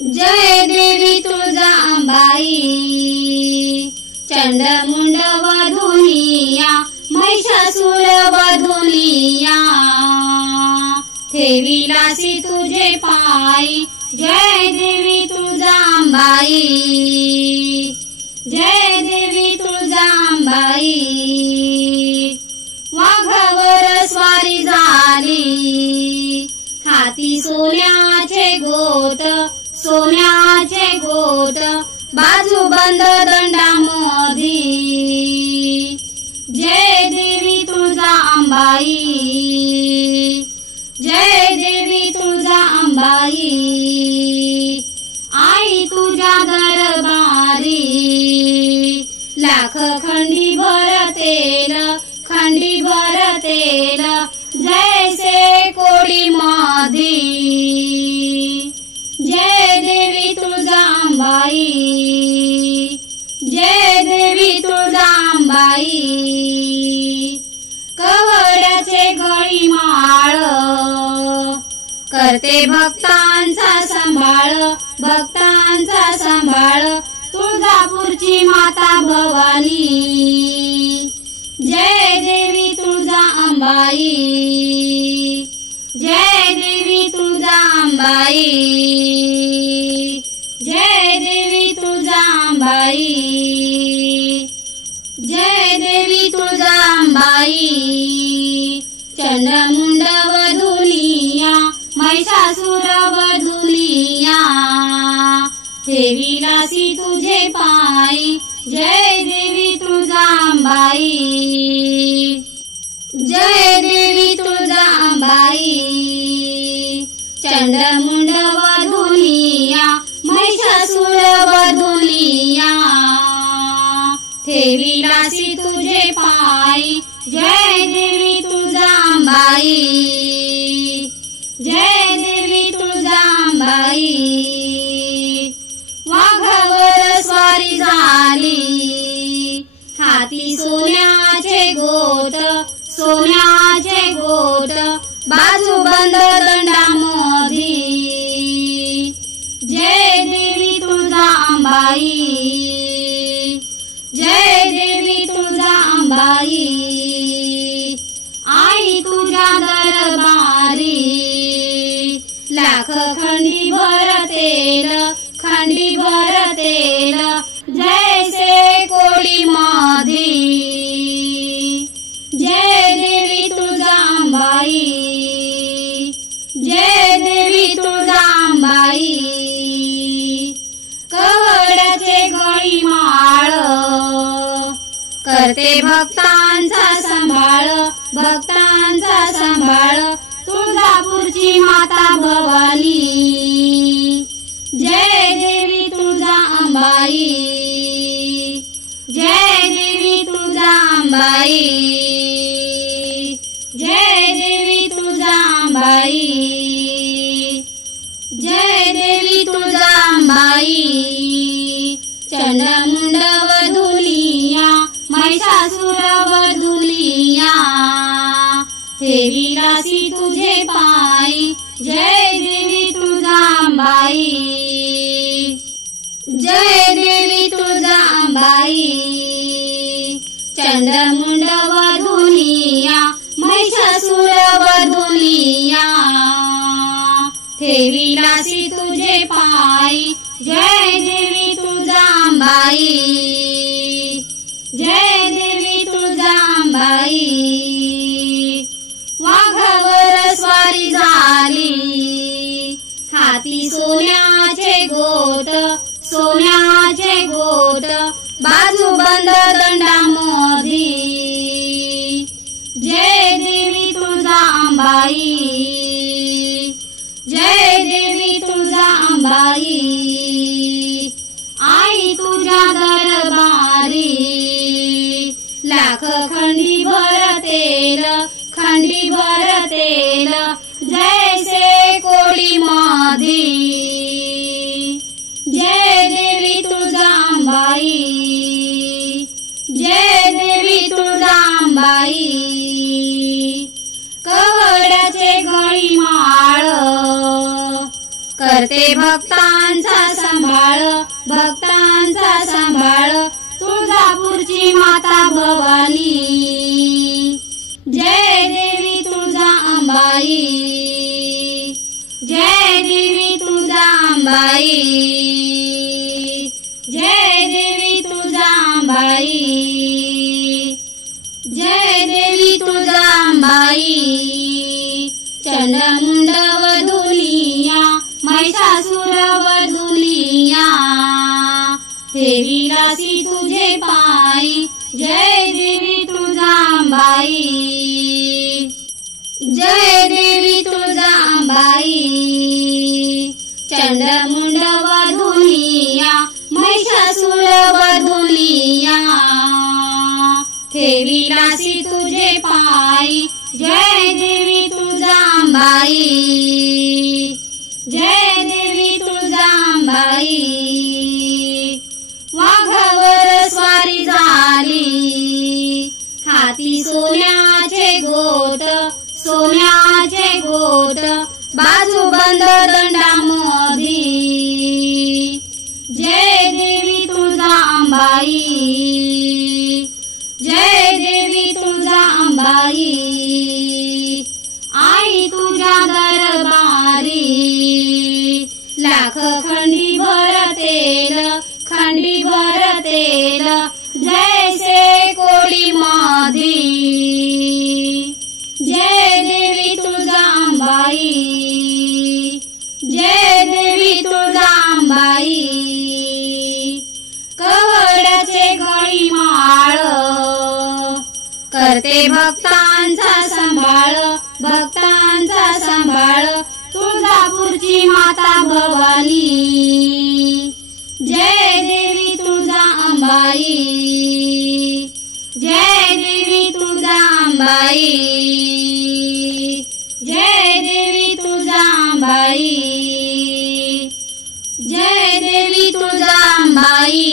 जय देवी तुळजांबाई चंडमुंड वधुनिया महिषासुर वधुनिया ठेविलासी तुझे पायी जय देवी तुळजांबाई जय देवी तुळजांबाई वाघावर स्वारी झाली हाती सोन्याचे गोट सोन्याचे गोट बाजूबंद दंडामधी जय देवी तुळजांबाई जय देवी तुळजांबाई आई तुझ्या दरबारी लाख खंडी भरतेल खंडी भरतेल जैसे कोडी मधी जय देवी तुळजांबाई जय देवी तुळजांबाई कवड्याचे गळी माळ करते भक्तांचा सांभाळ भक्तांचा सांभाळ तुळजापूरची माता भवानी जय देवी तुळजांबाई जय देवी तुळजांबाई जय देवी तुळजांबाई जय देवी तुळजांबाई चंडमुंड वधुनिया महिषासुर वधुनिया ठेविलासी तुझे पायी जय देवी तुळजांबाई जय देवी तुळजांबाई चंडमुंड वधुनिया महिषासुर वधुनिया ठेविलासी तुझे पायी जय देवी तुळजांबाई जय देवी तुळजांबाई वाघावर स्वारी झाली हाती सोन्याचे गोट सोन्याचे गोट बाजूबंद दंडामधी जय देवी तुळजांबाई जय देवी तुळजांबाई आई तुझ्या दरबारी लाख खंडी भरतेल खंडी भरतेल जैसे कोडी मधी जय देवी तुळजांबाई जय देवी तुळजांबाई कवड्याचे गळी माळ करते भक्तांचा सांभाळ भक्तांचा सांभाळ तुळजापूरची माता भवानी जय देवी तुळजांबाई जय देवी तुळजांबाई जय देवी तुळजांबाई जय देवी तुळजांबाई चंडमुंड वधुनिया महिषासुर वधुनिया ठेविलासी तुझे पायी जय देवी तुळजांबाई जय देवी तुळजांबाई चंडमुंड वधुनिया महिषासुर वधुनिया ठेविलासी तुझे पायी जय देवी तुळजांबाई जय देवी तुळजांबाई वाघावर स्वारी झाली हाती सोन्याचे गोट सोन्याचे गोट बाजूबंद दंडामधी जय देवी तुळजांबाई जय देवी तुळजांबाई आई तुझ्या दरबारी लाख खंडी भरतेल खंडी भरतेल जैसे कोडी मधी जय देवी तुळजांबाई जय देवी तुळजांबाई कवड्याचे गळी माळ करते भक्ता भक्तांचा सांभाळ, भक्तांचा सांभाळ, तुळजापूरची माता भवानी. जय देवी तुळजा अंबाई, जय देवी तुळजा अंबाई, जय देवी तुळजा अंबाई, जय देवी तुळजा अंबाई. चंडमुंड वधुनिया, महिषासुर वधुनिया, ठेविलासी तुझे पायी. जय देवी तुळजा अंबाई, जय देवी तुळजा अंबाई. चंडमुंड वधुनिया, महिषासुर वधुनिया, ठेविलासी तुझे पायी. जय देवी तुळजा अंबाई, जय देवी तुळजा अंबाई. वाघावर स्वारी झाली, हाती सोन्याचे गोट, सोन्याचे गोट, बाजूबंद दंडामधी. जय देवी तुळजा अंबाई, जय देवी तुळजा अंबाई. आई तुझ्या दरबारी, लाख खंडी भर तेल, खंडी भर तेल, जैसे कोळी मधी. जय देवी तुळजा अंबाई, जय देवी तुळजा अंबाई. कवड्याचे गळी माळ, करते भक्तांचा सांभाळ, भक्तांचा सांभाळ, तुळजापूरची माता भवानी. जय देवी तुळजा अंबाई, जय देवी तुळजा अंबाई, जय देवी तुळजा अंबाई, जय देवी तुळजा अंबाई.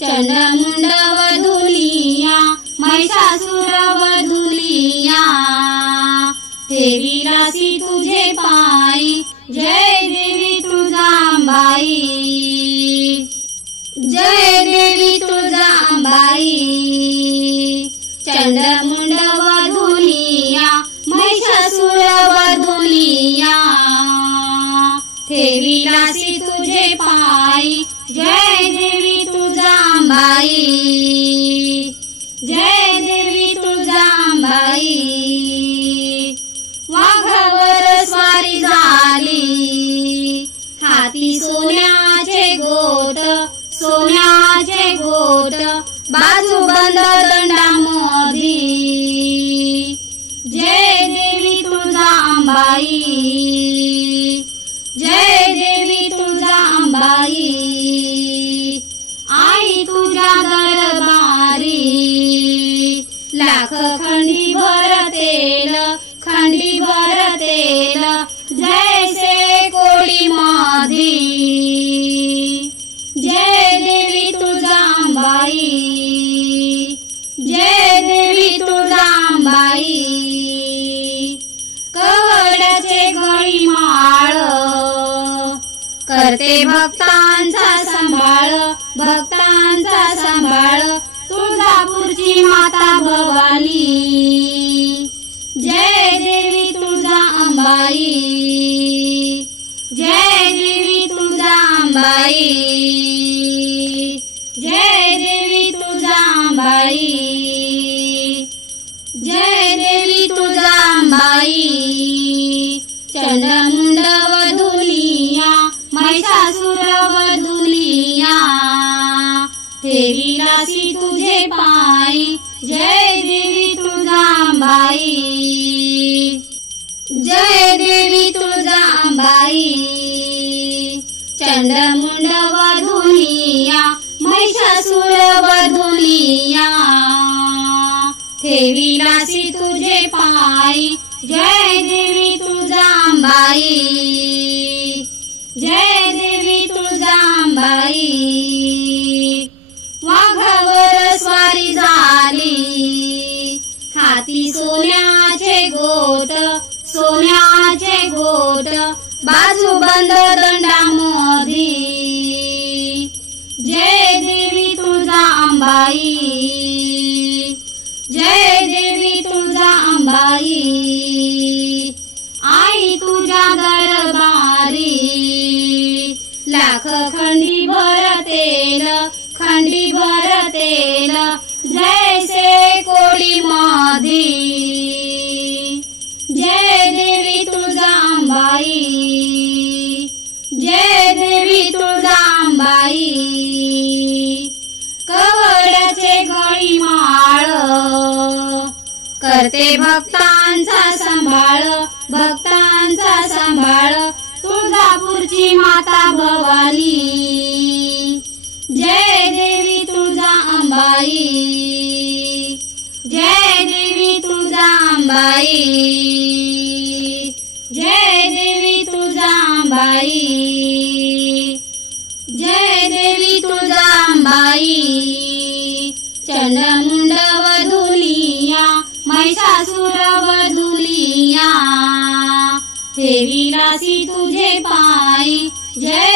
चंडमुंड वधुनिया, महिषासुर वधुनिया, ठेविलासी तुझे पायी. जय देवी तुळजा अंबाई, जय देवी तुळजा अंबाई. चंडमुंड वधुनिया, महिषासुर वधुनिया, ठेविलासी तुझे पायी. जय देवी तुळजा अंबाई, जय देवी तुळजा अंबाई. वाघावर स्वारी झाली, हाती सोन्याचे गोट, सोन्याचे गोट, बाजूबंद दंडामधी. जय देवी तुळजा अंबाई, जय देवी तुळजा अंबाई. आई तुझ्या दरबारी, लाख खंडी भर तेल, खंडी भर तेल, जैसे कोळी मधी. जय देवी तुळजा अंबाई, जय देवी तुळजा अंबाई. कवड्याचे गळी माळ, करते भक्तांचा सांभाळ, भक्तांचा सांभाळ, तुळजापूरची माता भवानी. जय देवी तुळजा अंबाई, जय देवी तुळजा अंबाई, जय देवी तुळजा अंबाई, जय देवी तुळजा अंबाई. चंडमुंड वधुनिया, महिषासुर वधुनिया, ठेविलासी तुझे पायी. जय देवी तुळजा अंबाई, जय देवी तुळजा अंबाई. चंडमुंड वधुनिया, महिषासुर वधुनिया, ठेविलासी तुझे पायी. जय देवी तुळजा अंबाई, जय देवी तुळजा अंबाई. वाघावर स्वारी झाली, हाती सोन्याचे गोट, सोन्याचे गोट, बाजूबंद दंडा तुळजांबाई कवड्याचे गळी माळ करते भक्तांचा सांभाळ भक्तांचा सांभाळ तुळजापूरची माता भवानी जय देवी तुळजांबाई जय देवी तुळजांबाई जय देवी तुळजांबाई जय देवी तुळजांबाई चंडमुंड वधुलिया महिषासुर वधुलिया ठेविलासी तुझे पायी जय